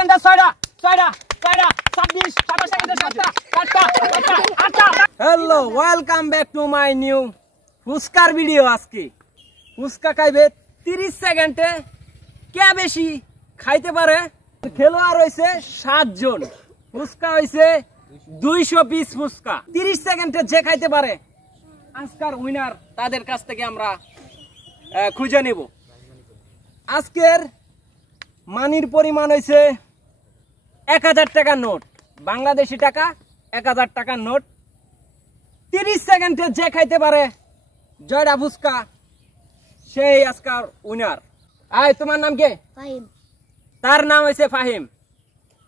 সেকেন্ডে 6টা 6টা 6টা 26 27 সেকেন্ডে 7টা 8টা 8টা। Hello, welcome back to my new ফুচকার ভিডিও। আজকে ফুচকা খাইবে 30 সেকেন্ডে কে বেশি খাইতে পারে। খেলোয়াড় হইছে 7 জন, ফুচকা হইছে 200 পিস ফুচকা। 30 সেকেন্ডে যে খাইতে পারে আজকের উইনার, তাদের কাছ থেকে আমরা খুঁজে নেব। আজকের মানির পরিমাণ হইছে 1000 টাকার নোট, বাংলাদেশি টাকা 1000 টাকার নোট। 30 সেকেন্ডে যে খাইতে পারে জয়ডা ফুচকা, সেই আজকের উইনার। আয়, তোমার নাম কে? ফাহিম। তার নাম হইছে ফাহিম।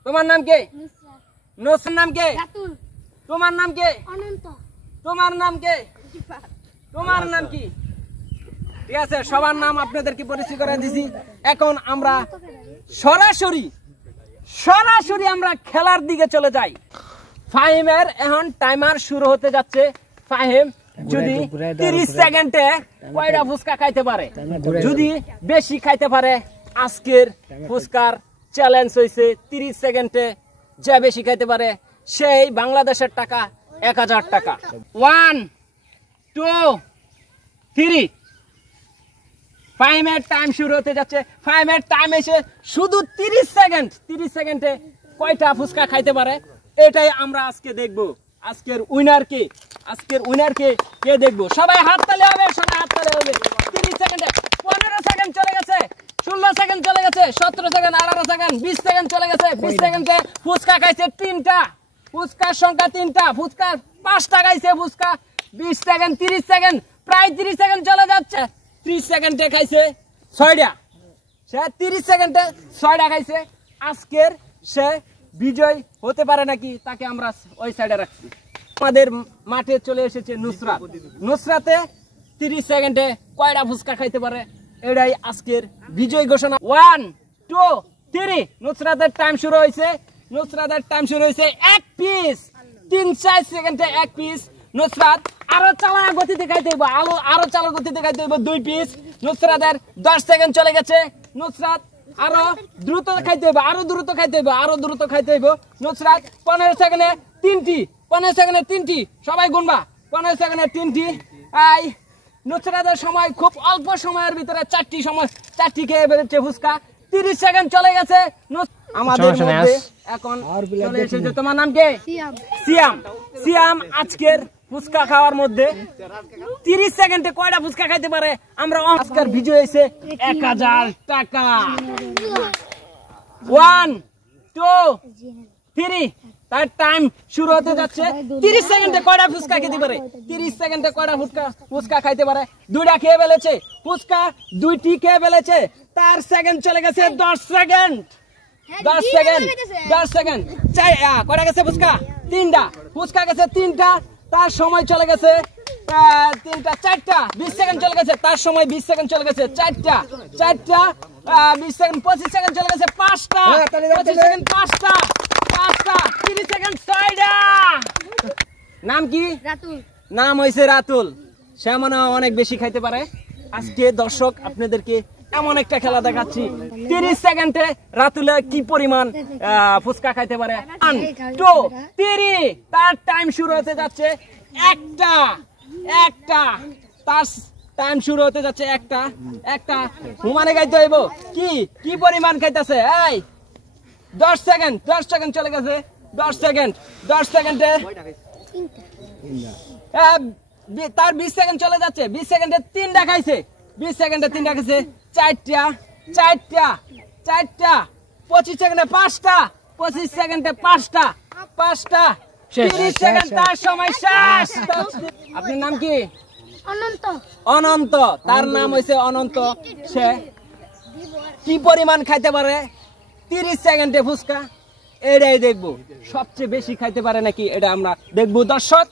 তোমার নাম কে? নুসরাত। নাম কে? রাতুল। তোমার নাম কে? অনন্ত। তোমার নাম কে? তোমার নাম কি? ঠিক আছে, সবার নাম আপনাদেরকে পরিচয় করে দিছি। এখন আমরা সরাসরি আমরা খেলার দিকে চলে যাই। ফাহিমের এখন টাইমার শুরু হতে যাচ্ছে। ফাহিম যদি 30 সেকেন্ডে কয়টা ফুচকা খাইতে পারে, যদি বেশি খাইতে পারে, আজকের ফুচকার চ্যালেঞ্জ হইছে 30 সেকেন্ডে যে বেশি খাইতে পারে সেই বাংলাদেশের টাকা 1000 টাকা। 1 2 3। ফাহিমের টাইম শুরু হতে যাচ্ছে। ফাহিমের টাইম এসে শুধু 30 সেকেন্ড। 30 সেকেন্ডে কয়টা ফুচকা খাইতে পারে এটাই আমরা আজকে দেখব। আজকের উইনারকে কে দেখবো? সবাই হাততালি হবে, সবাই হাততালি হবে। 30 সেকেন্ডে 15 সেকেন্ড চলে গেছে, 16 সেকেন্ড চলে গেছে, 17 সেকেন্ড, 18 সেকেন্ড, 20 সেকেন্ড চলে গেছে। 20 সেকেন্ডে ফুচকা খাইছে 3টা, ফুচকার সংখ্যা 3টা, ফুচকা 5টা খাইছে ফুচকা। 20 সেকেন্ড, 30 সেকেন্ড, প্রায় 30 সেকেন্ড চলে যাচ্ছে। 30 সেকেন্ডে খাইছে 6টা, সে 30 সেকেন্ডে 6টা খাইছে। আজকের সে বিজয় হতে পারে নাকি, তাকে আমরা ওই সাইডে রাখছি। আমাদের মাঠে চলে এসেছে নুসরাত। নুসরাতে 30 সেকেন্ডে কয়টা ফুচকা খাইতে পারে এটাই আজকের বিজয় ঘোষণা। 1 2 3। নুসরাতের টাইম শুরু হয়েছে। এক পিস। 3-4 সেকেন্ডে এক পিস। নুসরাত আরো চালা গতিতে খাইতে হইব, আরো চালা গতিতে খাইতে হইব 2 পিস। নুসরাতের 10 সেকেন্ড চলে গেছে। নুসরাত আরো দ্রুত খাইতে হইব, আরো দ্রুত খাইতে হইব। নুসরাত 15 সেকেন্ডে 3টি, 15 সেকেন্ডে 3টি, সবাই গুনবা। 15 সেকেন্ডে 3টি। আই নুসরাতের সময় খুব অল্প সময়ের ভিতরে 4টি খেয়ে বেরোচ্ছে ফুচকা। 30 সেকেন্ড চলে গেছে। আমাদের মধ্যে এখন চলে এসেছে, তোমার নাম কে? সিয়াম। আজকের ফুচকা খাওয়ার মধ্যে 30 সেকেন্ডে কয়টা ফুচকা খাইতে পারে আমরা আজকের বিজয় হয়েছে 1000 টাকা। 1 2 3। তার টাইম শুরু হতে যাচ্ছে। 30 সেকেন্ডে কয়টা ফুচকা খেতে পারে? 30 সেকেন্ডে কয়টা ফুচকা খাইতে পারে? 2টা খেয়ে ফেলেছে ফুচকা, 2টি খেয়ে ফেলেছে। তার সেকেন্ড চলে গেছে 10 সেকেন্ড। 10 সেকেন্ড। কয়টা গেছে ফুচকা? 3টা ফুচকা গেছে 3টা। তার সময় চলে গেছে 3টা 4টা। 20 সেকেন্ড চলে গেছে। তার সময় 20 সেকেন্ড চলে গেছে 4টা 20 সেকেন্ড 25 সেকেন্ড চলে গেছে 5টা 25 সেকেন্ড 5টা 30 সেকেন্ড 6টা। নাম কি? রাতুল। নাম হইছে রাতুল। সে মনে হয় অনেক বেশি খাইতে পারে। আজকে দর্শক আপনাদেরকে এমন একটা খেলা দেখাচ্ছি, 30 সেকেন্ডে রাতুলে কি পরিমাণ ফুচকা খাইতে পারে। 1 2 3। তার টাইম শুরু হতে যাচ্ছে একটা। তার টাইম শুরু হতে যাচ্ছে একটা। হুমানে খাইতে হইব কি পরিমাণ খাইতেছে? এই 10 সেকেন্ড চলে গেছে। 10 সেকেন্ডে তার 20 সেকেন্ড চলে যাচ্ছে। 20 সেকেন্ডে 3টা খাইছে। 20 সেকেন্ডে 3টা খাইছে। 4টা 25 সেকেন্ডে 5টা 25 সেকেন্ডে 5টা 30 সেকেন্ড। তার সময় শেষ। আপনার নাম কি? অনন্ত। তার নাম হইছে অনন্ত। সে কি পরিমাণ খাইতে পারে 30 সেকেন্ডে ফুচকা এটাই দেখবো। সবচেয়ে বেশি খাইতে পারে নাকি এটা আমরা দেখবো। দর্শক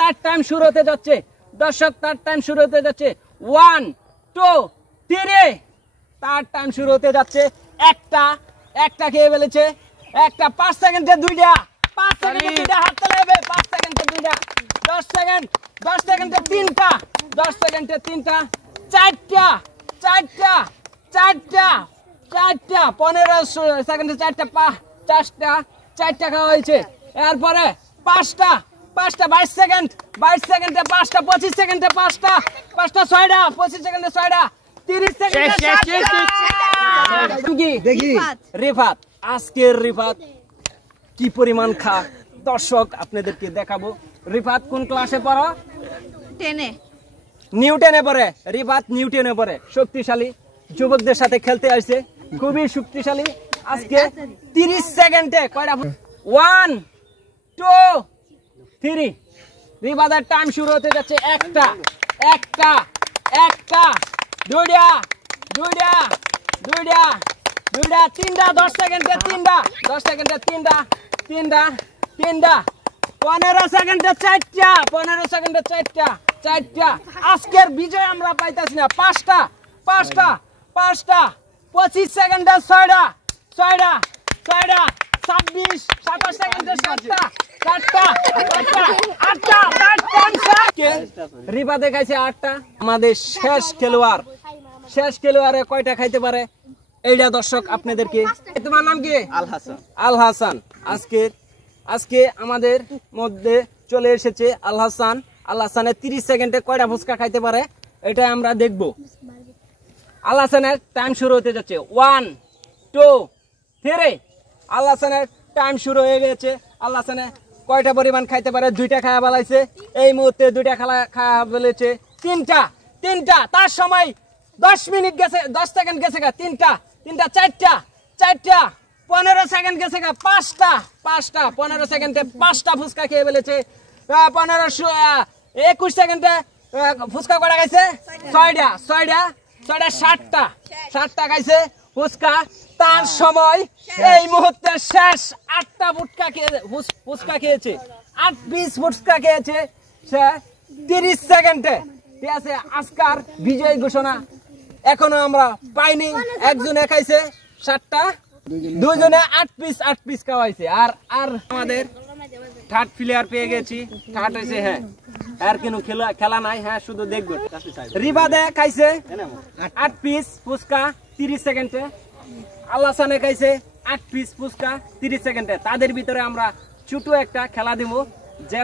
তার টাইম শুরু হতে যাচ্ছে। 1 2 3। তার টাইম শুরু হতে যাচ্ছে। একটা খেয়ে ফেলেছে। 5 সেকেন্ডে 2টা 5 সেকেন্ডে 2টা হাততালি হবে। 5 সেকেন্ডে 2টা। 10 সেকেন্ডে 3টা 10 সেকেন্ডে 3টা 4টা চারটা 15 সেকেন্ডে চারটা খাওয়া হয়েছে। এরপরে পাঁচটা 22 সেকেন্ড, 22 সেকেন্ডে পাঁচটা, 25 সেকেন্ডে পাঁচটা, 6টা, 25 সেকেন্ডে 6টা, 30 সেকেন্ডে কি দেখি রিফাত। আজকের রিফাত কি পরিমাণ খা দর্শক আপনাদেরকে দেখাবো। রিফাত কোন ক্লাসে পড়ো? 10-এ। নিউটনে পড়ে। রিফাত নিউটনে পড়ে। শক্তিশালী যুবকদের সাথে খেলতে আসছে, খুবই শক্তিশালী। আজকে 30 সেকেন্ডে কয়টা? 1 2 3। রিফাতের টাইম শুরু হতে যাচ্ছে। একটা দুইটা, তিনটা, 10 সেকেন্ডে তিনটা, 10 সেকেন্ডে তিনটা, 15 সেকেন্ডে চারটা, 15 সেকেন্ডে চারটা। আজকের বিজয় আমরা পাইতাছি না। পাঁচটা, 25 সেকেন্ডে 6টা, 26, 27 সেকেন্ডে 7টা, 8টা। রিফা দেখাইছে 8টা। আমাদের শেষ খেলোয়াড়ে কয়টা খাইতে পারে এইটা দর্শক আপনাদেরকে। তোমার নাম কি? আল হাসান। আজকে আমাদের মধ্যে চলে এসেছে আল হাসানের 30 সেকেন্ডে কয়টা ফুচকা খাইতে পারে এটা আমরা দেখব। আল হাসানের টাইম শুরু হতে যাচ্ছে। 1 2 3। আল হাসানের টাইম শুরু হয়ে গেছে। আল হাসানে কয়টা পরিমাণ খাইতে পারে? 2টা খাওয়া বেলাইছে। এই মুহূর্তে 2টা খাওয়া বেলেছে। তিনটা। তার সময় 10 মিনিট গেছে, 10 সেকেন্ড গেছে গা। তিনটা, চারটা, 15 সেকেন্ড গেছে গা। পাঁচটা, 15 সেকেন্ডে 5টা ফুচকা খেয়ে ফেলেছে। 21 সেকেন্ডে ফুচকা কয়টা খাইছে? 6টা, 7টা খাইছে ফুচকা। তার সময় এই মুহূর্তে শেষ। 8টা ফুচকা খেয়েছে, 8 পিস ফুচকা খেয়েছে সে 30 সেকেন্ডে। ঠিক আছে, আজকার বিজয় ঘোষণা এখনো আমরা পাইনি। একজনে খাইছে 7টা, দুইজনে 8 পিস খাওয়াইছে। আর আমাদের থার্ড প্লেয়ার পেয়ে গেছি। থার্ড হয়েছে। হ্যাঁ, আর কোনো খেলা নাই। হ্যাঁ, শুধু দেখবো। রিবাদে খাইছে 8 পিস ফুচকা 30 সেকেন্ডে। আল হাসানে খাইছে 8 পিস ফুচকা 30 সেকেন্ডে। তাদের ভিতরে আমরা ছোট একটা খেলা দিব। যে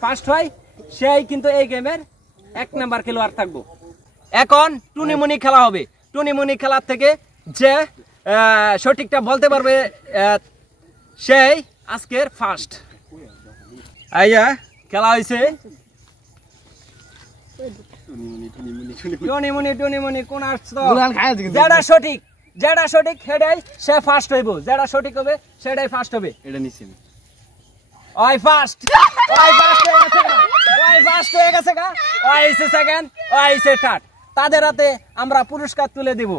ফার্স্ট হয় সেই কিন্তু এই গেমের 1 নাম্বার খেলোয়াড় থাকবো। এখন টুনিমুনি খেলা হবে। টুনিমুনি খেলার থেকে যে সঠিকটা বলতে পারবে সেই আজকের ফার্স্ট। আইয়া খেলা হয়েছে। টুনিমুনি কোন আসতো? যেটা সঠিক সেটাই সে ফার্স্ট হইব। যেটা সঠিক হবে সেটাই ফার্স্ট হবে। এটা নিছি ওই ফার্স্ট হয়ে গেছে গা। ওই সেকেন্ড, ওই থার্ড। তাদের হাতে আমরা পুরস্কার তুলে দিব।